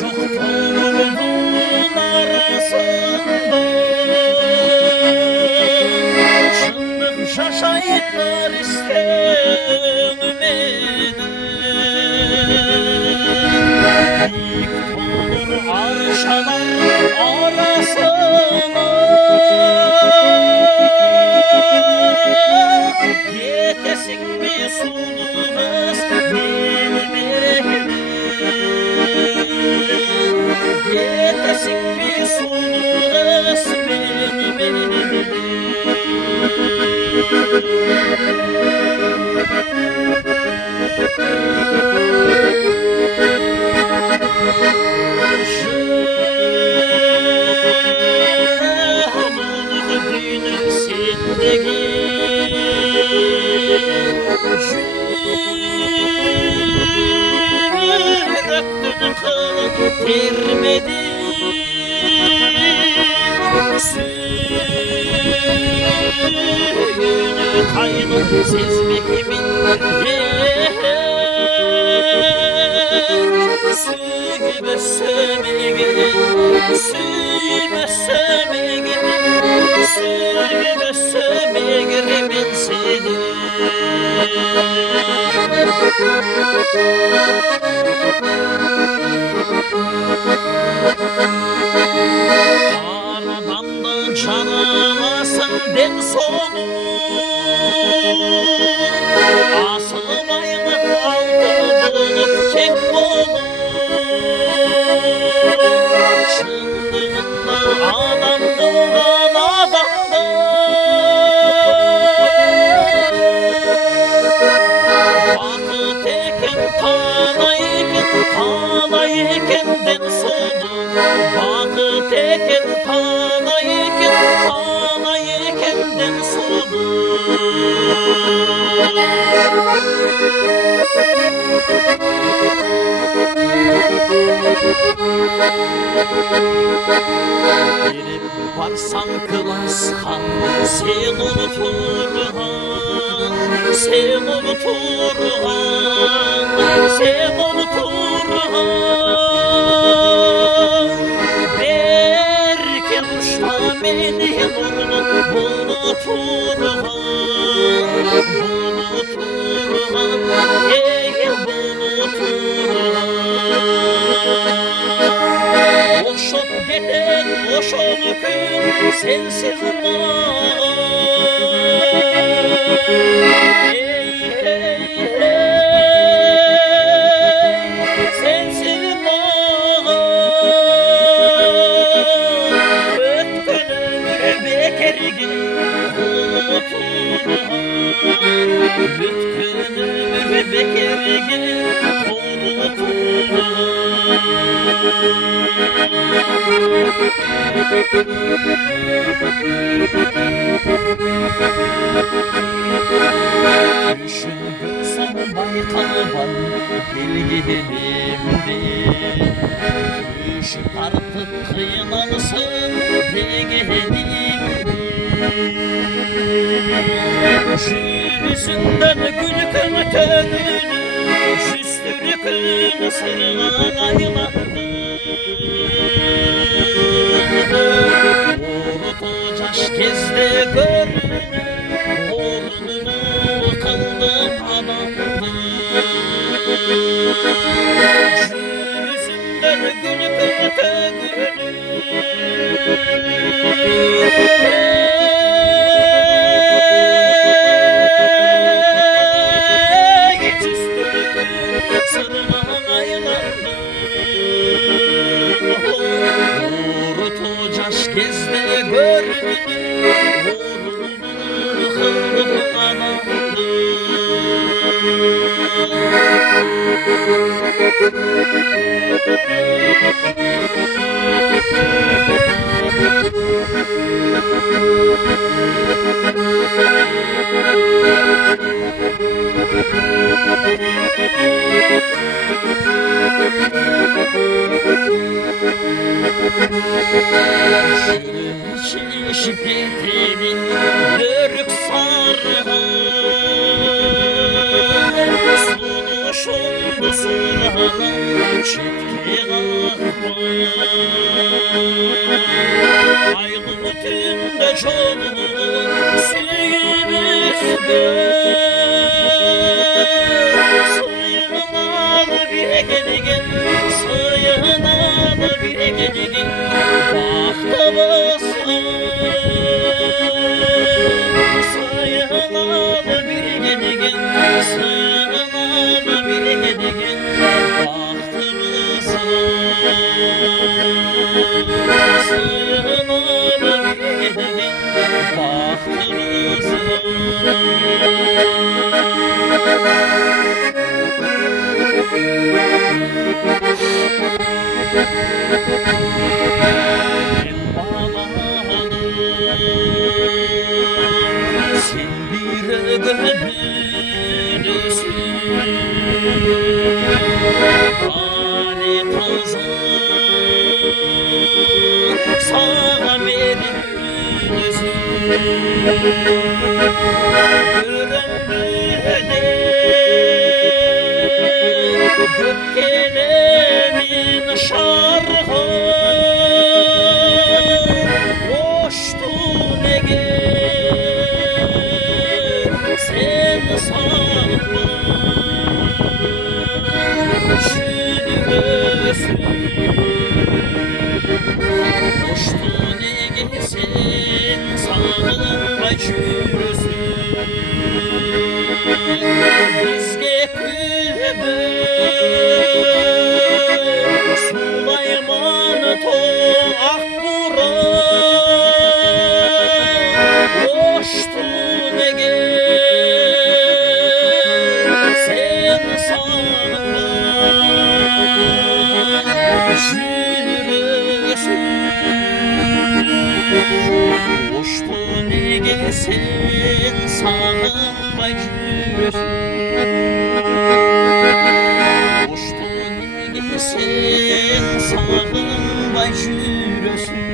Çok topluluğun arasında çıldıkça şahitler istemedi. Dik olur arşalar arasına, yetesin bir sulumuz bilmedim. Yetesin bir sulumuz bilmedim. Girmedi suyunu kaynağı sezmek emin suyumu sömeğe ben seni. Aradan da can alasın den sonu, asılmayla altını bulup kek olur. Çınlığında adamdan adamdan, vakit eken talayken den sonu, vakit eken talayken den sonu. Girip varsan kılaskan sen unuturhan, sen unuturhan, sen unuturhan. Belki uçta beni unuturhan, Oşup giden oşolu gün sensiz sensiz ötkünüm bekergin Lütfünüm bekergin Düşündürsem Baykal var bilgilimde, düşüp artık kıyılansın bilgilimde. Yüzünden gülükün tönünü, süstürükün sırğan aylandı. Uğrutucaş gezde görünür, oğlunu kıldım adamdı. Yüzünden gülükün tönünü, Uğrutucaş gezde görünür, oğlunu kıldım adamdı. Şişip getirin börük sarıhan Sulu şundu sulanan çetki kahvan Aylı tünde çoluğu suyumuzda Suyunalı bir gelgen Suyunalı bir gelgen Bahtımızın Suyunalı bir gelgen Suyunalı bir gelgen Bahtımızın Suyunalı bir gelgen Bahtımızın Sen bir ödülüsün Ali kazan sana verilüsün Görünmüde gökkelenin şarkı Hoştun Ege sen sanma Şülüsün Hoştun Ege sen sanma Şülüsün Bizge kübü Sulayman toğ akburan Hoştun Ege sen sanma Jürüsün Hoştun Ege sen sanma Jürüsün Hoştun Ege sen sanma Jürüsün